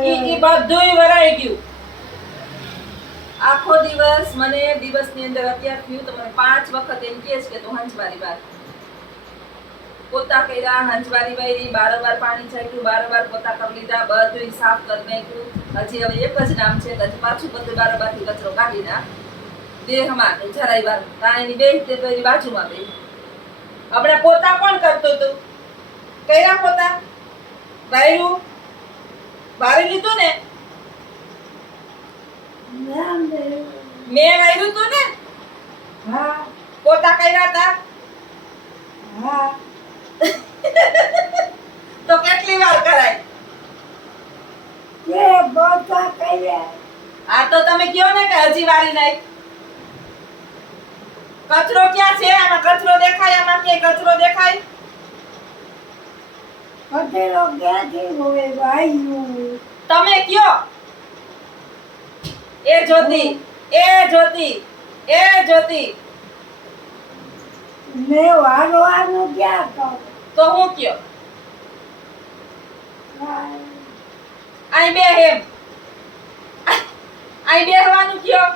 ઈ બધુંય વરાઈ ગયું. આખો દિવસ મને દિવસની અંદર અત્યાર થયું તો મને 5 વખત એમ કહે છે કે તું હંજવારી વાર પોતા કર્યા, હંજવારી વારી, બારોબાર પાણી છાંટ્યું, બારોબાર પોતા કરી લીધા, બધુંય સાફ કરી નાખ્યું. હજી હવે એક જ નામ છે કે હજી પાછું બધું બારોબારથી કચરો કાઢી નાખ. દેહમાં જરાય વાર કાંઈની બે તે પેલી બાજુમાં બે. આપણે પોતા કોણ કરતું હતું? કર્યા પોતા? વાર્યું? વારી લીધું ને? મેં વાર્યું તું ને? હા પોતા કર્યા હતા? હા તો કેટલી વાર કરાય? કે બોતા કર્યા. આ તો તમે કયો ને કે હજી વારી નાખ. કચરો ક્યાં છે? આમાં કચરો દેખાય? આમાં કે કચરો દેખાય? કચરો ક્યાંથી હોય ભાઈ? તમે કયો? એ જ્યોતિ, એ જ્યોતિ, એ જ્યોતિ. મેં વારવાનું ક્યાં કહું? તો હું કયો? આઈ બે હેમ. આઈ બેહવાનું કયો?